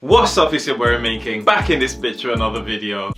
What's up, it's your boy Romaine back in this bitch with another video.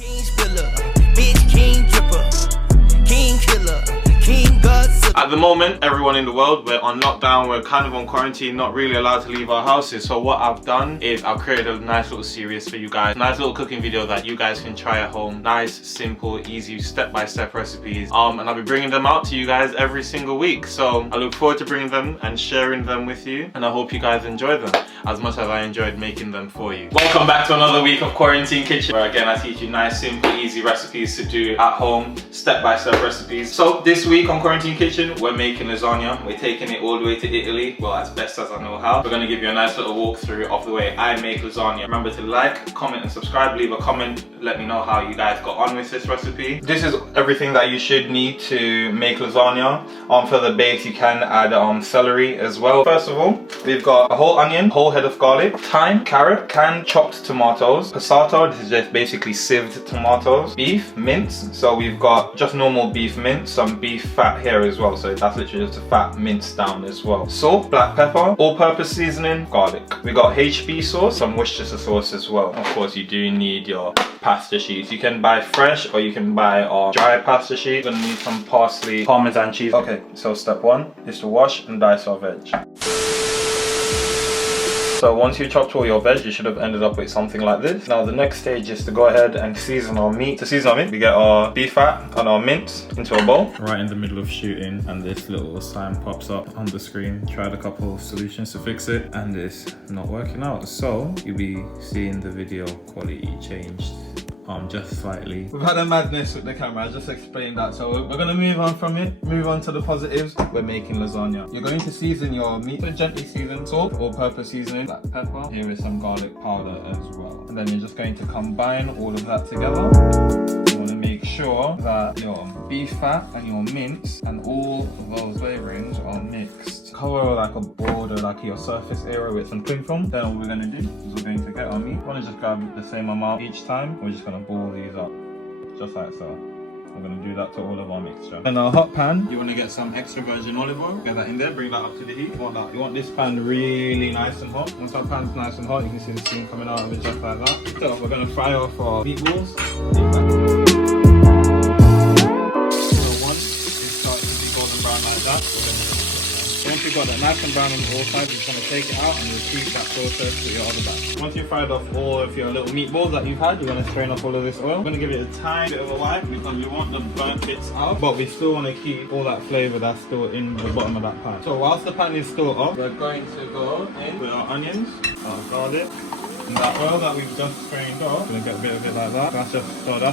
At the moment, everyone in the world, we're on lockdown, we're kind of on quarantine, not really allowed to leave our houses. So what I've done is I've created a nice little series for you guys. Nice little cooking video that you guys can try at home. Nice, simple, easy, step-by-step recipes. And I'll be bringing them out to you guys every single week. So I look forward to bringing them and sharing them with you. And I hope you guys enjoy them as much as I enjoyed making them for you. Welcome back to another week of Quarantine Kitchen, where again I teach you nice, simple, easy recipes to do at home, step-by-step recipes. So this week on Quarantine Kitchen, we're making lasagna. We're taking it all the way to Italy, well, as best as I know how. We're going to give you a nice little walkthrough of the way I make lasagna. Remember to like, comment and subscribe. Leave a comment, let me know how you guys got on with this recipe. This is everything that you should need to make lasagna. For the base you can add celery as well. First of all, we've got a whole onion, whole head of garlic, thyme, carrot, canned chopped tomatoes, passata, this is just basically sieved tomatoes, beef mince, so we've got just normal beef mince, some beef fat here as well, so that's literally just a fat minced down as well. Salt, black pepper, all-purpose seasoning, garlic. We got HB sauce, some Worcestershire sauce as well. Of course, you do need your pasta sheets. You can buy fresh or you can buy dry pasta sheets. You're gonna need some parsley, parmesan cheese. Okay, so step one is to wash and dice our veg. So once you chopped all your veg, you should have ended up with something like this. Now the next stage is to go ahead and season our meat. To season our meat, we get our beef fat and our mince into a bowl. Right in the middle of shooting, and this little sign pops up on the screen. Tried a couple of solutions to fix it, and it's not working out. So you'll be seeing the video quality changed. Just slightly. We've had a madness with the camera, I just explained that. So we're gonna move on from it, move on to the positives. We're making lasagna. You're going to season your meat with gently seasoned salt, all-purpose seasoning, black pepper. Here is some garlic powder as well. And then you're just going to combine all of that together. You want to make sure that your beef fat and your mince and all of those flavorings are mixed. Cover like a border, like your surface area with some cling film. Then all we're going to do is we're going to get our meat. We want to just grab the same amount each time. We're just going to ball these up, just like so. We're going to do that to all of our mixture. In a hot pan, you want to get some extra virgin olive oil. Get that in there, bring that up to the heat. You want this pan really nice and hot. Once our pan's nice and hot, you can see the steam coming out of it just like that. So we're going to fry off our meatballs. Once you've got that nice and brown on all sides, you're just going to take it out and repeat that process to your other batch. Once you've fried off all of your little meatballs that you've had, you're going to strain off all of this oil. We're going to give it a tiny bit of a wipe because we want the burnt bits out, but we still want to keep all that flavour that's still in the bottom of that pan. So whilst the pan is still off, we're going to go in with our onions, our garlic, and that oil that we've just strained off. We're going to get a bit of it like that. That's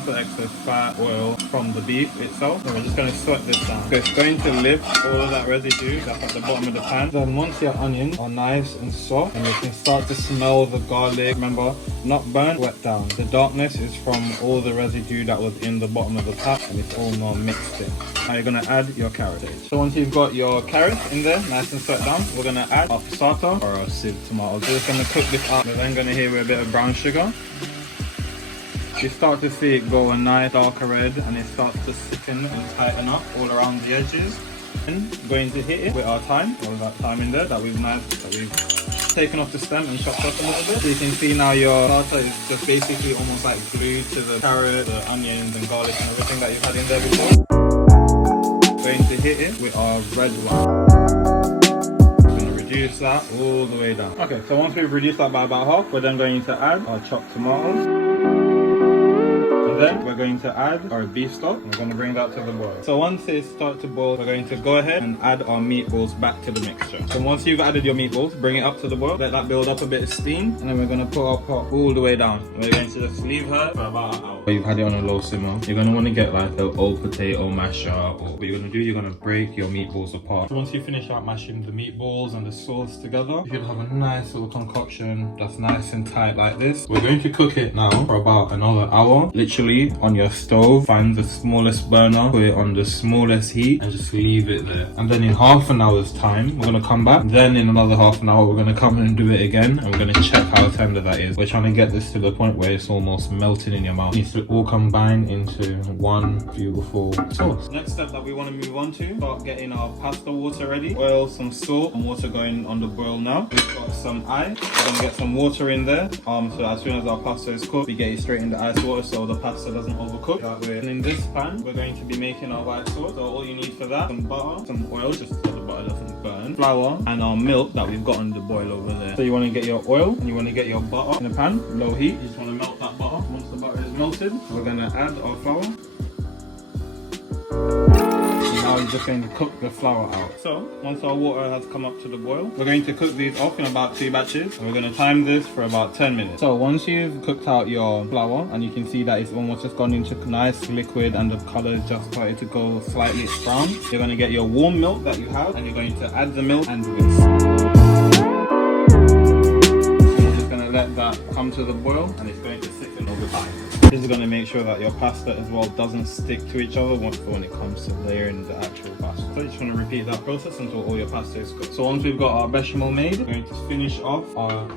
the excess fat oil from the beef itself. So we're just going to sweat this down. So it's going to lift all of that residue that's at the bottom of the pan. Then once your onions are nice and soft and you can start to smell the garlic, remember, not burnt, wet down. The darkness is from all the residue that was in the bottom of the pot and it's all now mixed in. Now you're going to add your carrot. So once you've got your carrots in there, nice and sweat down, we're going to add our passata or our sieved tomatoes. We're just going to cook this up. We're then going to hit with a bit of brown sugar. You start to see it go a nice darker red and it starts to thicken and tighten up all around the edges. And we're going to hit it with our thyme, all of that thyme in there that we've taken off the stem and chopped up a little bit. So you can see now your starter is just basically almost like glued to the carrot, the onions and garlic and everything that you've had in there before. Going to hit it with our red wine. Reduce that all the way down. Okay, so once we've reduced that by about half, we're then going to add our chopped tomatoes. And then we're going to add our beef stock. We're going to bring that to the boil. So once it starts to boil, we're going to go ahead and add our meatballs back to the mixture. So once you've added your meatballs, bring it up to the boil. Let that build up a bit of steam. And then we're going to put our pot all the way down. We're going to just leave her for about an hour. You've had it on a low simmer. You're going to want to get like an old potato masher. Or what you're going to do, you're going to break your meatballs apart. So once you finish out mashing the meatballs and the sauce together, you should have a nice little concoction that's nice and tight like this. We're going to cook it now for about another hour. Literally literally on your stove, find the smallest burner, put it on the smallest heat and just leave it there. And then in half an hour's time, we're gonna come back. Then in another half an hour, we're gonna come and do it again. And we're gonna check how tender that is. We're trying to get this to the point where it's almost melting in your mouth. It needs to all combine into one beautiful sauce. Next step that we want to move on to, start getting our pasta water ready. Oil, some salt, and water going on the boil now. We've got some ice. We're gonna get some water in there. So as soon as our pasta is cooked, we get it straight in the ice water so the pasta doesn't overcook. And in this pan, we're going to be making our white sauce. So all you need for that, some butter, some oil, just so the butter doesn't burn, flour, and our milk that we've got on the boil over there. So you want to get your oil and you want to get your butter in the pan, low heat. You just want to melt that butter. Once the butter is melted, we're going to add our flour. Now you're just going to cook the flour out. So once our water has come up to the boil, we're going to cook these off in about 2 batches. And we're going to time this for about 10 minutes. So once you've cooked out your flour and you can see that it's almost just gone into nice liquid and the color just started to go slightly brown, you're going to get your warm milk that you have and you're going to add the milk and whisk. You're just going to let that come to the boil and it's going to thicken over time. This is going to make sure that your pasta as well doesn't stick to each other when it comes to layering the actual pasta. So you just want to repeat that process until all your pasta is cooked. So once we've got our bechamel made, we're going to finish off our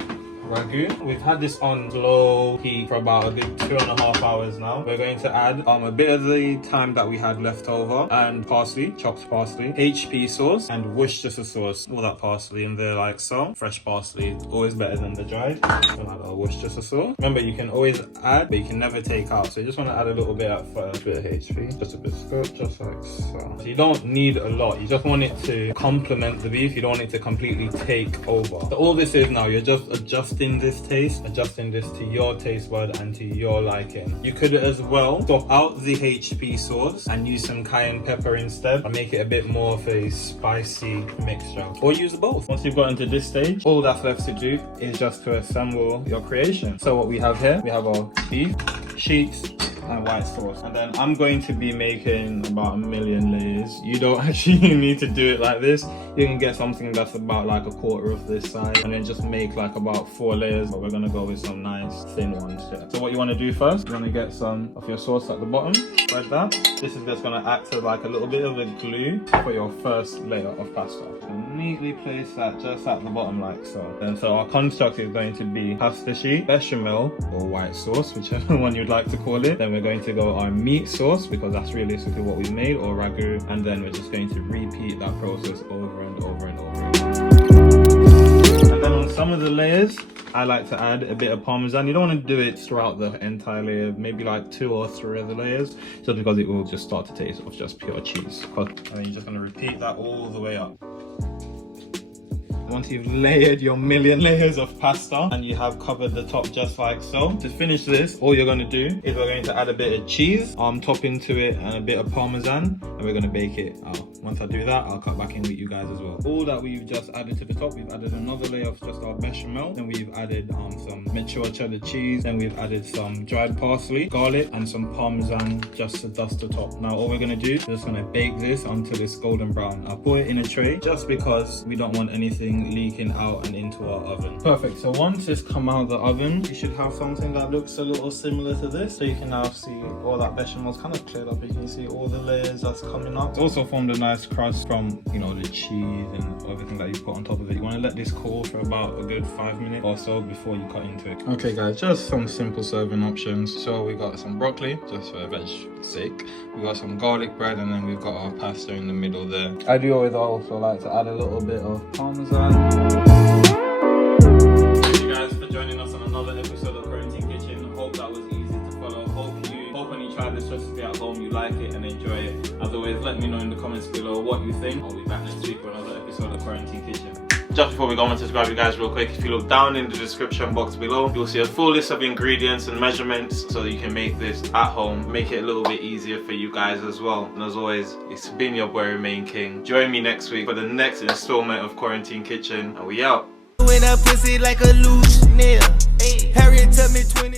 ragu. We've had this on low heat for about a good 2.5 hours now. We're going to add a bit of the thyme that we had left over and parsley, chopped parsley, HP sauce and Worcestershire sauce. All that parsley in there like so. Fresh parsley, always better than the dried. So add our Worcestershire sauce. Remember, you can always add, but you can never take out. So you just want to add a little bit at first, a bit of HP, just a bit of scope, just like so. So you don't need a lot. You just want it to complement the beef. You don't want it to completely take over. So all this is now, you're just adjusting this taste, adjusting this to your taste bud and to your liking. You could as well swap out the HP sauce and use some cayenne pepper instead and make it a bit more of a spicy mixture, or use both. Once you've gotten to this stage, all that's left to do is just to assemble your creation. So what we have here, we have our beef, sheets, and white sauce. And then I'm going to be making about 1 million layers. You don't actually need to do it like this. You can get something that's about like 1/4 of this size and then just make like about 4 layers, but we're gonna go with some nice thin ones here. So what you want to do first, you want to get some of your sauce at the bottom, spread that. This is just gonna act as like a little bit of a glue for your first layer of pasta. And neatly place that just at the bottom like so. And so our construct is going to be pasta sheet, bechamel or white sauce, whichever one you'd like to call it. Then we're going to go our meat sauce because that's realistically what we made, or ragu, and then we're just going to repeat that process over and over and over again. And then on some of the layers, I like to add a bit of parmesan. You don't want to do it throughout the entire layer, maybe like 2 or 3 of the layers, just because it will just start to taste of just pure cheese. And then you're just going to repeat that all the way up. Once you've layered your 1 million layers of pasta and you have covered the top just like so, to finish this, all you're going to do is we're going to add a bit of cheese, top into it, and a bit of parmesan, and we're going to bake it out. Once I do that, I'll cut back in with you guys as well. All that we've just added to the top, we've added another layer of just our bechamel, then we've added some mature cheddar cheese, then we've added some dried parsley, garlic, and some parmesan just to dust the top. Now all we're going to do is just going to bake this until it's golden brown. I'll put it in a tray just because we don't want anything leaking out and into our oven. Perfect. So once it's come out of the oven, you should have something that looks a little similar to this. So you can now see all that bechamel's kind of cleared up. You can see all the layers that's coming up. It's also formed a nice crust from, you know, the cheese and everything that you put on top of it. You want to let this cool for about a good 5 minutes or so before you cut into it. Okay guys, just some simple serving options. So we got some broccoli, just for veg sake. We got some garlic bread, and then we've got our pasta in the middle there. I do always also like to add a little bit of parmesan. Thank you guys for joining us on another episode of Quarantine Kitchen. Hope that was easy to follow. Hope when you try this recipe at home you like it and enjoy it. As always, let me know in the comments below what you think. I'll be back next week for another episode of Quarantine Kitchen. Just before we go on to subscribe you guys real quick, if you look down in the description box below, you'll see a full list of ingredients and measurements so that you can make this at home, make it a little bit easier for you guys as well. And as always, it's been your boy Romaine King. Join me next week for the next installment of Quarantine Kitchen, and we out. When I pussy like a loose nail, Harriet tell me 20s.